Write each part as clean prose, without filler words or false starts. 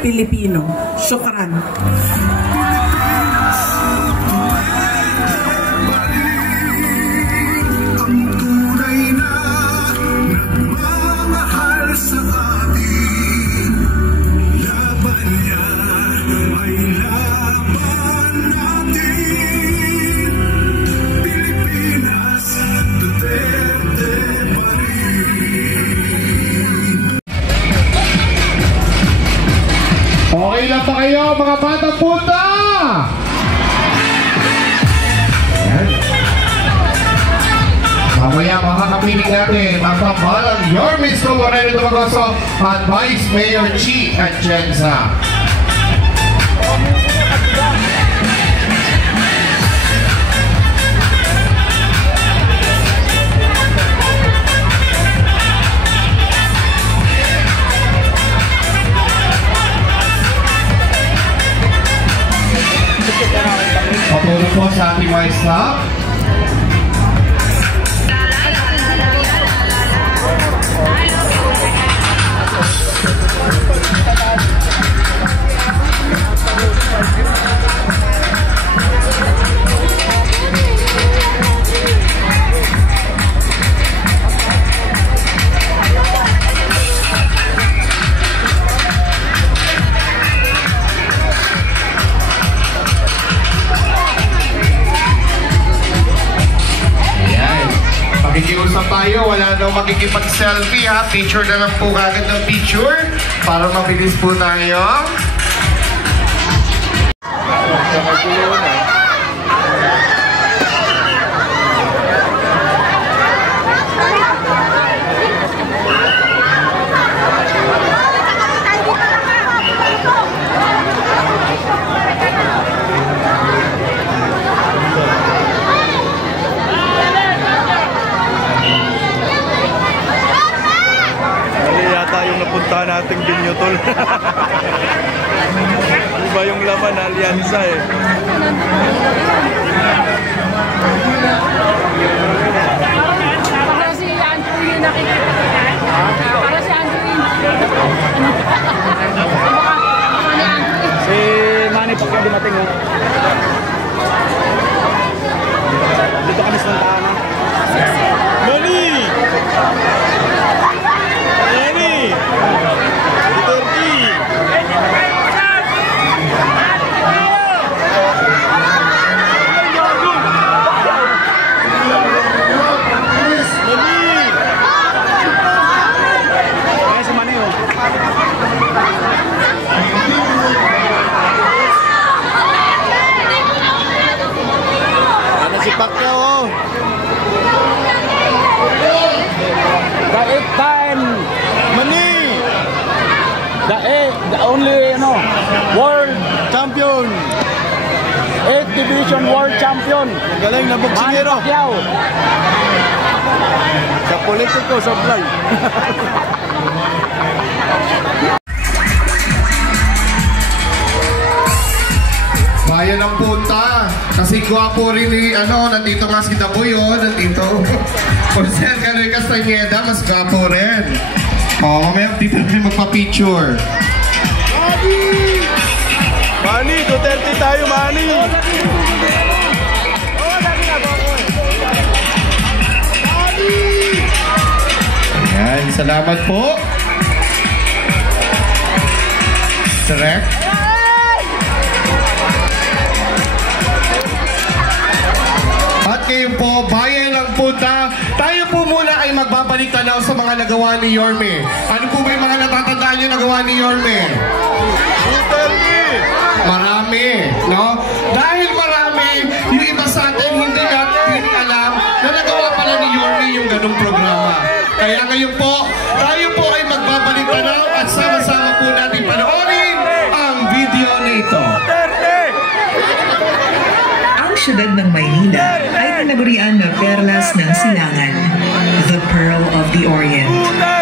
Pilipino. Shukran. Okay lang pa kayo mga batang punta? Mamaya makakapiling natin ang pambalang Yorme Isko Moreno Dumagoso at Vice Mayor Chi Atienza. Patuloy po sa ating mga staff. Makikiusap tayo, wala daw makikipag-selfie ha. Picture na lang po kagad ng picture para mabilis po tayo. Punta nating Binyotol. Iba yung laman, alyansa eh. Para si Andrew yung nakikita. Para si Andrew yung si Manny pag dumating mo. Dito kami sa Santana. Manny! Si Pacquiao. The 8th time Manny. the only world Champion. 8th division world champion. Galing na boksingero. Manny Pacquiao. Sa politiko, sa vlog. Bayan ng punta. Kasi gwapo rin ni, nandito nga si Daboy, nandito. Jose Canoy Castañeda, mas gwapo rin. Mamaya dito rin magpa-picture. Manny, Duterte tayo, Manny. Ayan, salamat po. Direct. At ngayon po, bayan ng punta, tayo po muna ay magbabalik tanaw sa mga nagawa ni Yorme. Ano po ba yung mga natatandaan niyo nagawa ni Yorme? Marami, no? Dahil marami, yung iba sa atin hindi natin alam na nagawa pala ni Yorme yung ganung programa. Kaya ngayon po, tayo po ay magbabalik tanaw at sama-sama po natin panoorin ang video nito. Ang syudad ng Maynila ay tinagurian na perlas ng silangan, the Pearl of the Orient.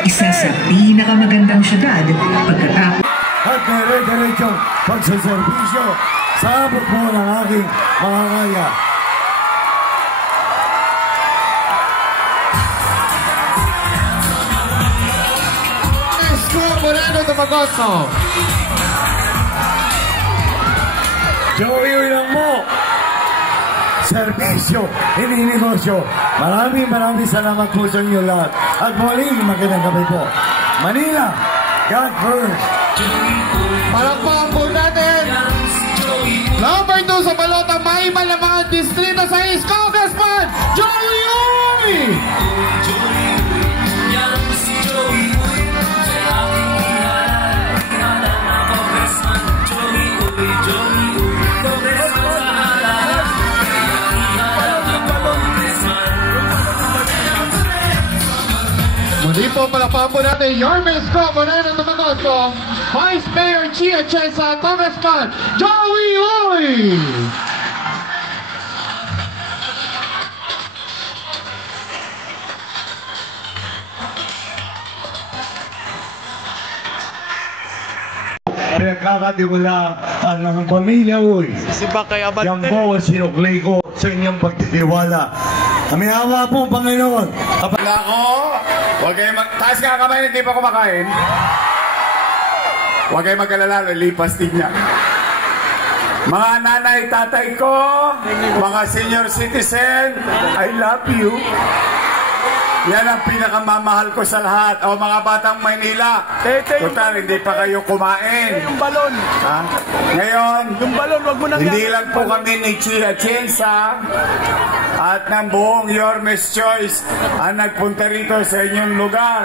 Isa sa pinakamagandang syudad pagkatapos at dire-diretsong pagsaserbisyo sa abot mo ng aking mga kaya. Isko Moreno Dumagoso. Joey lang mo. Serbisyo, hindi negosyo. Maraming salamat po sa inyo lahat. At muling magandang gabi po. Manila, God first. Palakpakan po natin. Number 2 sa balota, may mga distrito sa East Congressman, Joey Uy! Muli po, palakpakan po natin, Yorme Isko, muna ng tumagot po, Vice Mayor Chia Chensa, Congressman, Joey Uy! Pinagkakatiwala ang pamilya Uy. Si Bakay Abante. Yan po ang sinuklay ko sa inyong pagtitiwala. Kami hawa po, Panginoon. Nako, huwag kayo taas nga kamay, hindi pa kumakain. Huwag kayo mag-alala, lipas din niya. Mga nanay, tatay ko, mga senior citizen, I love you. Yan ang pinakamamahal ko sa lahat. O mga batang Maynila, total, hindi pa kayo kumain. Yung balon. Ha? Ngayon, Yung balon, wag mo nang hindi lang po kami ni Chia Chensa at ng buong Yormes Choice ang nagpunta rito sa inyong lugar.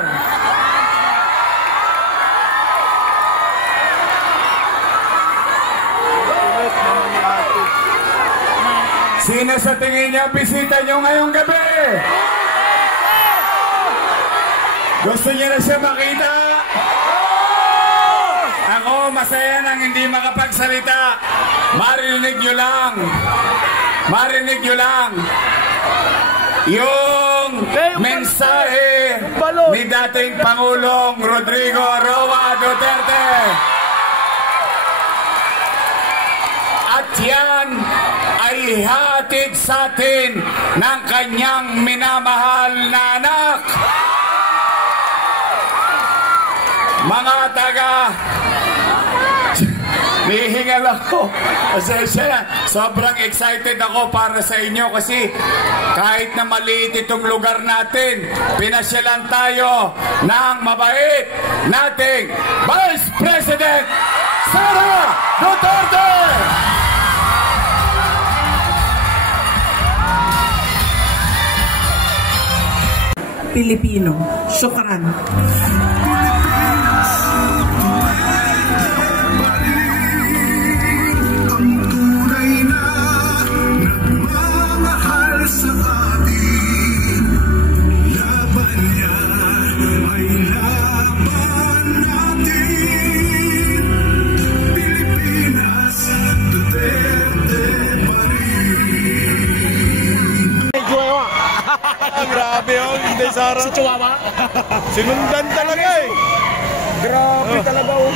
Sino sa tingin niya bisita niyo ngayong gabi? Gusto niyo na siya makita? Ako, masaya nang hindi makapagsalita. Marinig niyo lang. Marinig niyo lang. Yung mensahe ni dating Pangulong Rodrigo Roa Duterte. At yan ay hatid sa atin ng kanyang minamahal na anak. Mga taga, nihingal ako. Pasensya, sobrang excited ako para sa inyo kasi kahit na maliit itong lugar natin, pinasyalan tayo ng mabait nating Vice President Sara Duterte! Pilipino. Syukran. Grabe yun, hindi Sara. Si Chihuahua? Sinundan talaga eh. Grabe talaga oh.